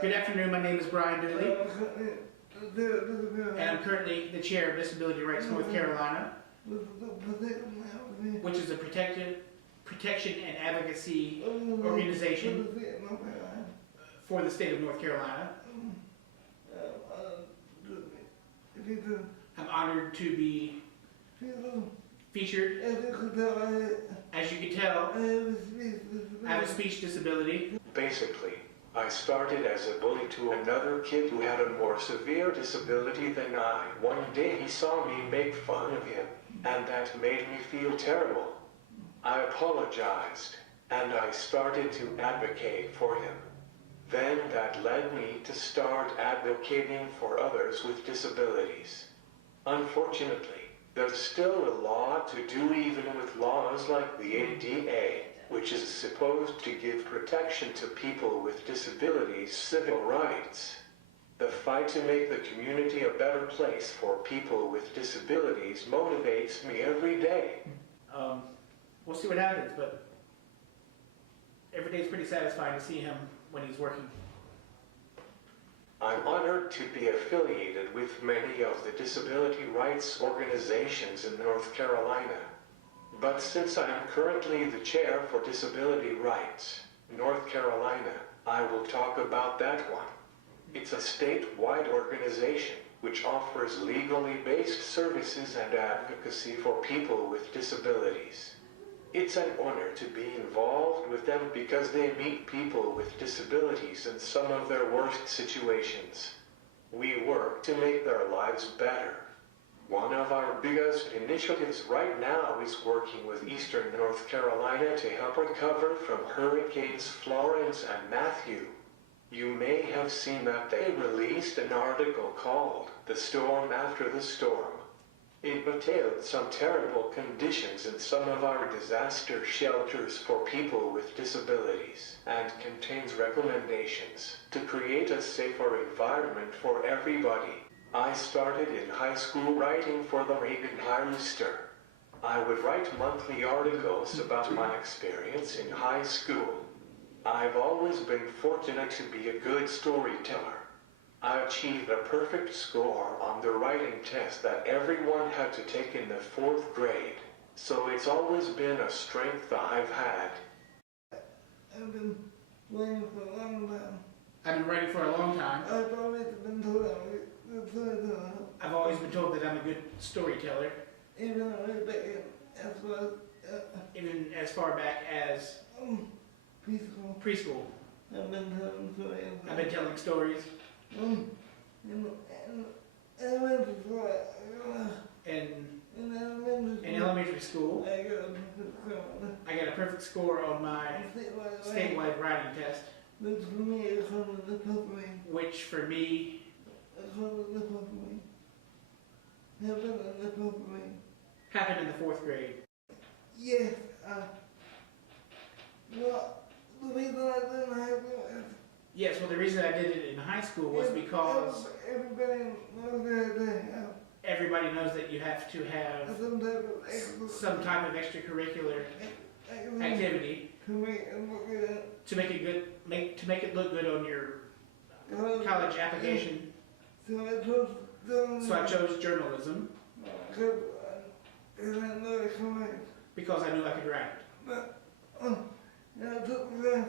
Good afternoon, my name is Bryan Dooley, and I'm currently the chair of Disability Rights North Carolina, which is a protection and advocacy organization for the state of North Carolina. I'm honored to be featured. As you can tell, I have a speech disability. Basically, I started as a bully to another kid who had a more severe disability than I. One day he saw me make fun of him, and that made me feel terrible. I apologized, and I started to advocate for him. Then that led me to start advocating for others with disabilities. Unfortunately, there's still a lot to do even with laws like the ADA, which is supposed to give protection to people with disabilities' civil rights. The fight to make the community a better place for people with disabilities motivates me every day. We'll see what happens, but every day is pretty satisfying to see him when he's working. I'm honored to be affiliated with many of the disability rights organizations in North Carolina. But since I am currently the chair for Disability Rights North Carolina, I will talk about that one. It's a statewide organization which offers legally based services and advocacy for people with disabilities. It's an honor to be involved with them because they meet people with disabilities in some of their worst situations. We work to make their lives better. One of our biggest initiatives right now is working with Eastern North Carolina to help recover from Hurricanes Florence and Matthew. You may have seen that they released an article called "The Storm After the Storm." It detailed some terrible conditions in some of our disaster shelters for people with disabilities and contains recommendations to create a safer environment for everybody. I started in high school writing for the Reagan High Rooster. I would write monthly articles about my experience in high school. I've always been fortunate to be a good storyteller. I achieved a perfect score on the writing test that everyone had to take in the 4th grade, so it's always been a strength I've had. I've been writing for a long time. I've been writing for a long time. I've always been told I'm a good storyteller. I've always been told that I'm a good storyteller, Even as far back as preschool. I've been telling stories. I've been telling stories. In elementary school, In elementary school, I got a perfect score on my statewide writing test, which for me is one of the top which for me happened in the 4th grade. Yes, well, the reason I didn't have it Yes, well, the reason I did it in high school was because everybody knows that they have everybody knows that you have to have some type of extracurricular activity to make it look good. to make it look good on your college application. So I chose journalism because I knew I could write. But I took the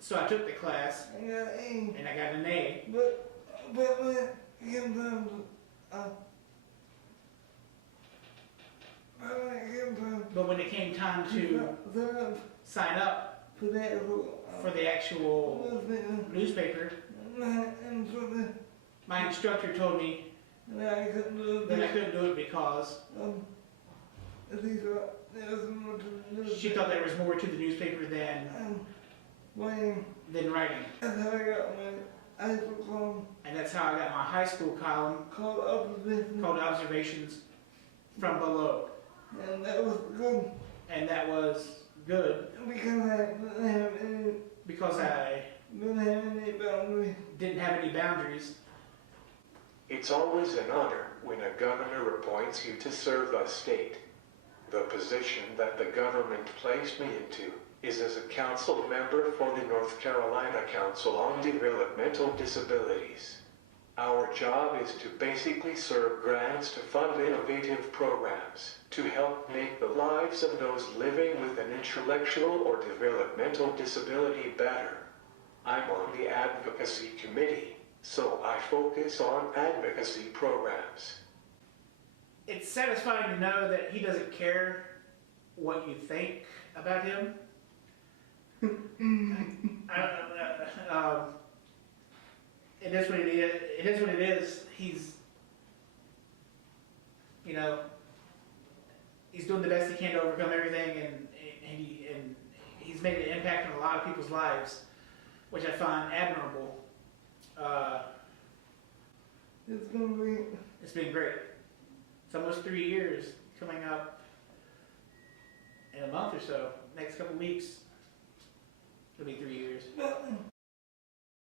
So I took the class I got an A. and I got an A. But when it came time to But when it came time to sign up for the actual newspaper, my instructor told me that I couldn't do it because she thought there was more to the newspaper than writing. That's how I got my high school column And that's how I got my high school column called Observations from Below. And that was good. And that was good Because I didn't have any boundaries. didn't have any boundaries. It's always an honor when a governor appoints you to serve the state. The position that the government placed me into is as a council member for the North Carolina Council on Developmental Disabilities. Our job is to basically serve grants to fund innovative programs to help make the lives of those living with an intellectual or developmental disability better. I'm on the advocacy committee, so I focus on advocacy programs. It's satisfying to know that he doesn't care what you think about him. It is what it is. It is what it is. He's, you know, he's doing the best he can to overcome everything, and he's made an impact on a lot of people's lives, which I find admirable. It's been great. It's almost 3 years coming up in a month or so. Next couple weeks, it'll be 3 years.